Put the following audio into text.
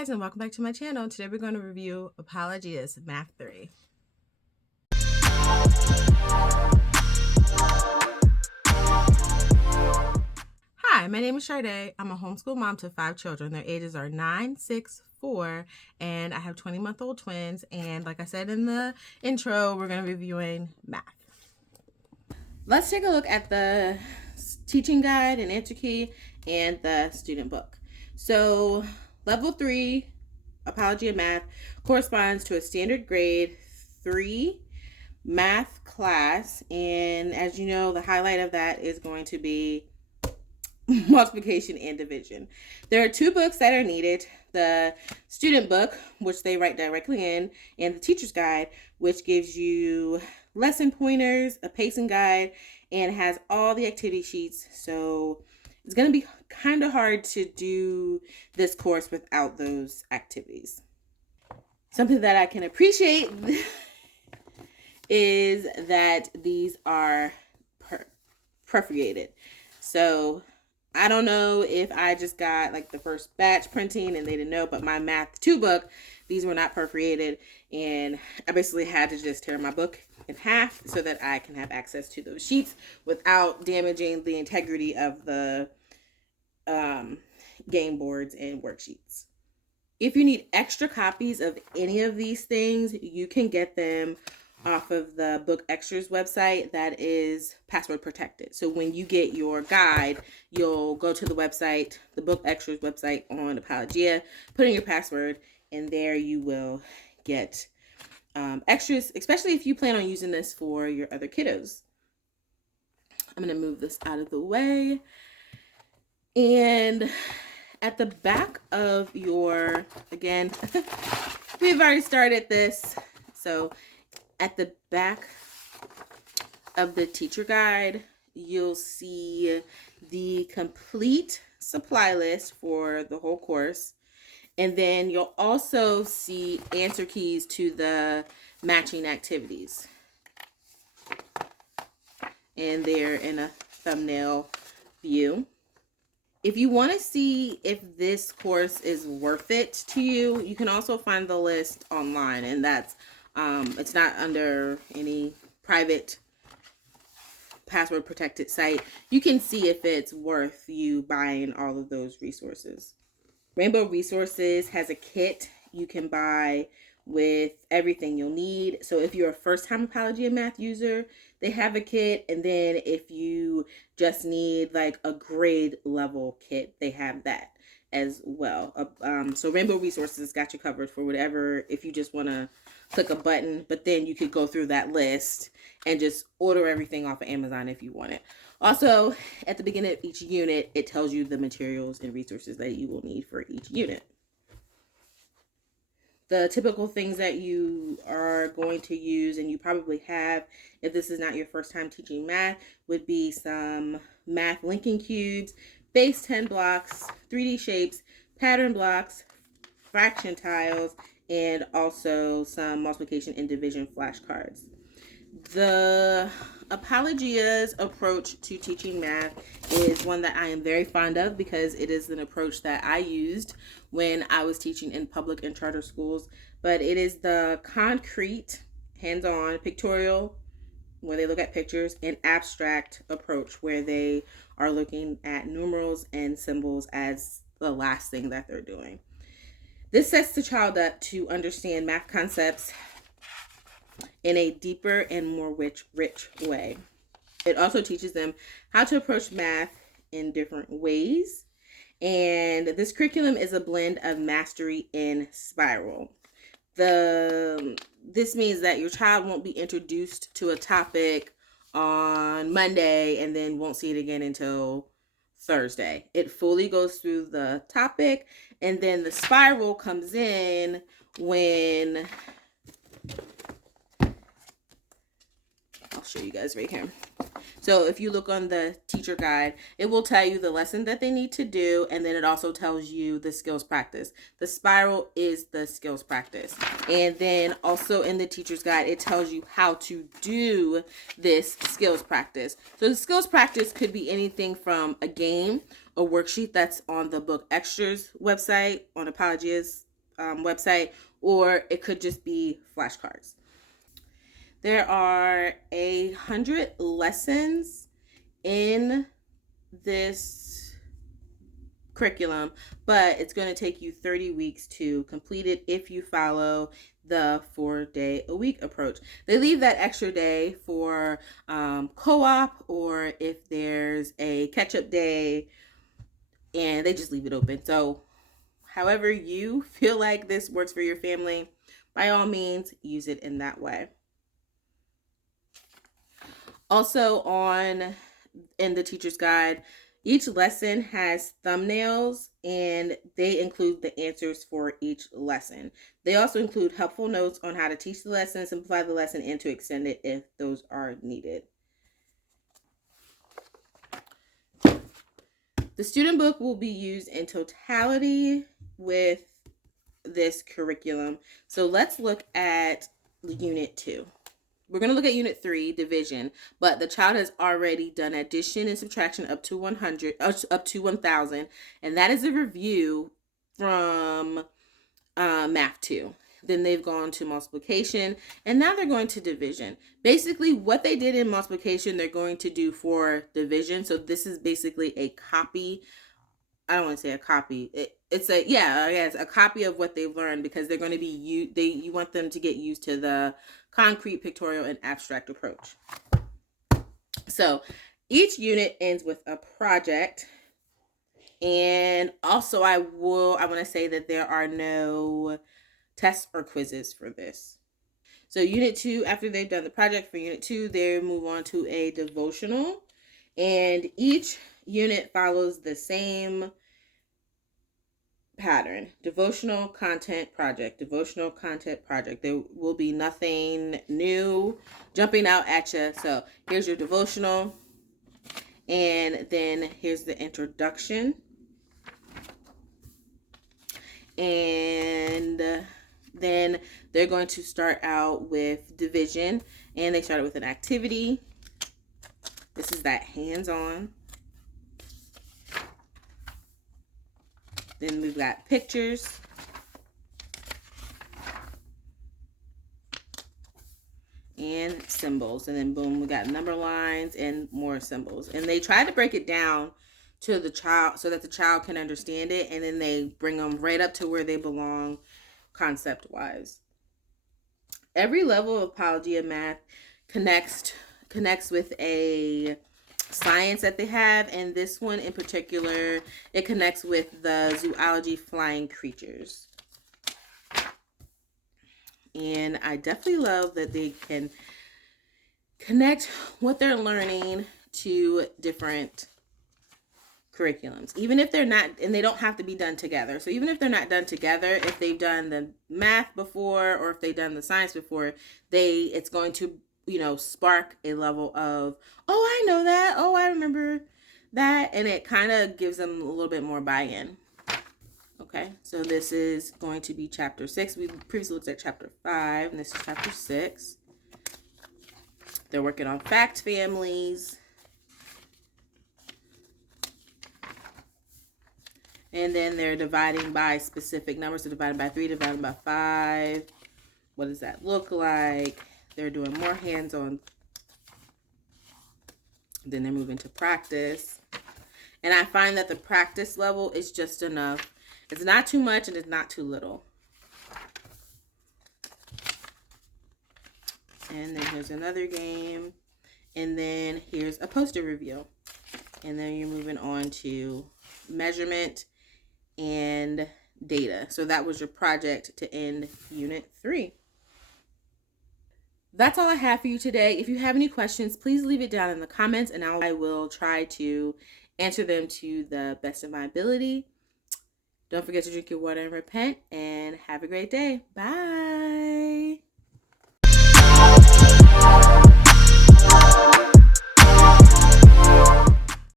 Hi guys, and welcome back to my channel. Today we're going to review Apologia Math 3. Hi, my name is Shardae. I'm a homeschool mom to 5 children. Their ages are 9, 6, 4, and I have 20-month-old twins. And like I said in the intro, we're going to be reviewing math. Let's take a look at the teaching guide and answer key and the student book. So level 3 Apologia Math corresponds to a standard grade 3 math class, and as you know, the highlight of that is going to be multiplication and division. There are 2 books that are needed: the student book, which they write directly in, and the teacher's guide, which gives you lesson pointers, a pacing guide, and has all the activity sheets. So it's going to be kind of hard to do this course without those activities. Something that I can appreciate is that these are perforated. So I don't know if I just got like the first batch printing and they didn't know, but my Math 2 book, these were not perforated, and I basically had to just tear my book in half so that I can have access to those sheets without damaging the integrity of the game boards and worksheets. If you need extra copies of any of these things, you can get them off of the Book Extras website that is password protected. So when you get your guide, you'll go to the website, the Book Extras website on Apologia, put in your password, and there you will get extras, especially if you plan on using this for your other kiddos. I'm going to move this out of the way. And at the back of your, again, we've already started this, so at the back of the teacher guide, you'll see the complete supply list for the whole course. And then you'll also see answer keys to the matching activities. And they're in a thumbnail view. If you want to see if this course is worth it to you, you can also find the list online, and that's it's not under any private password protected site. You can see if it's worth you buying all of those resources. Rainbow Resources has a kit you can buy with everything you'll need. So if you're a first-time Apologia Math user, they have a kit, and then if you just need like a grade level kit, they have that as well. So Rainbow Resources got you covered for whatever, if you just want to click a button, but then you could go through that list and just order everything off of Amazon if you want it. Also, at the beginning of each unit, it tells you the materials and resources that you will need for each unit. The typical things that you are going to use, and you probably have if this is not your first time teaching math, would be some math linking cubes, base 10 blocks, 3D shapes, pattern blocks, fraction tiles, and also some multiplication and division flashcards. The Apologia's approach to teaching math is one that I am very fond of because it is an approach that I used when I was teaching in public and charter schools. But it is the concrete, hands-on, pictorial, where they look at pictures, and abstract approach where they are looking at numerals and symbols as the last thing that they're doing. This sets the child up to understand math concepts in a deeper and more rich way. It also teaches them how to approach math in different ways. And this curriculum is a blend of mastery and spiral. This means that your child won't be introduced to a topic on Monday and then won't see it again until Thursday. It fully goes through the topic, and then the spiral comes in when, I'll show you guys right here. So if you look on the teacher guide, it will tell you the lesson that they need to do, and then it also tells you the skills practice. The spiral is the skills practice. And then also in the teacher's guide, it tells you how to do this skills practice. So the skills practice could be anything from a game, a worksheet that's on the Book Extras website, on Apologia's website, or it could just be flashcards. There are 100 lessons in this curriculum, but it's going to take you 30 weeks to complete it if you follow the 4-day-a-week approach. They leave that extra day for co-op, or if there's a catch-up day, and they just leave it open. So however you feel like this works for your family, by all means, use it in that way. Also in the teacher's guide, each lesson has thumbnails, and they include the answers for each lesson. They also include helpful notes on how to teach the lesson, simplify the lesson, and to extend it if those are needed. The student book will be used in totality with this curriculum. So let's look at Unit 2. We're going to look at Unit 3, division, but the child has already done addition and subtraction up to 100, up to 1,000, and that is a review from Math 2. Then they've gone to multiplication, and now they're going to division. Basically, what they did in multiplication, they're going to do for division. So this is basically a copy. I don't want to say a copy. It's a copy of what they've learned, because they're going to be you want them to get used to the concrete, pictorial, and abstract approach. So each unit ends with a project, and also I want to say that there are no tests or quizzes for this. So Unit 2, after they've done the project for Unit 2, they move on to a devotional, and each unit follows the same pattern: devotional, content, project, devotional, content, project. There will be nothing new jumping out at you. So here's your devotional, and then here's the introduction, and then they're going to start out with division, and they started with an activity. This is that hands-on. Then we've got pictures. And symbols. And then boom, we got number lines and more symbols. And they try to break it down to the child so that the child can understand it. And then they bring them right up to where they belong concept-wise. Every level of Apologia Math connects with a science that they have, and this one in particular, it connects with the zoology, flying creatures. And I definitely love that they can connect what they're learning to different curriculums, even if they're not, and they don't have to be done together. So even if they're not done together, if they've done the math before, or if they've done the science before, it's going to spark a level of, oh, I know that, oh, I remember that, and it kind of gives them a little bit more buy-in. Okay, so this is going to be chapter 6. We previously looked at chapter 5, and this is chapter 6. They're working on fact families. And then they're dividing by specific numbers. So dividing by 3, dividing by 5. What does that look like? They're doing more hands-on. Then they're moving to practice. And I find that the practice level is just enough. It's not too much and it's not too little. And then here's another game. And then here's a poster review. And then you're moving on to measurement and data. So that was your project to end Unit 3. That's all I have for you today. If you have any questions, please leave it down in the comments, and I will try to answer them to the best of my ability. Don't forget to drink your water and repent, and have a great day. Bye.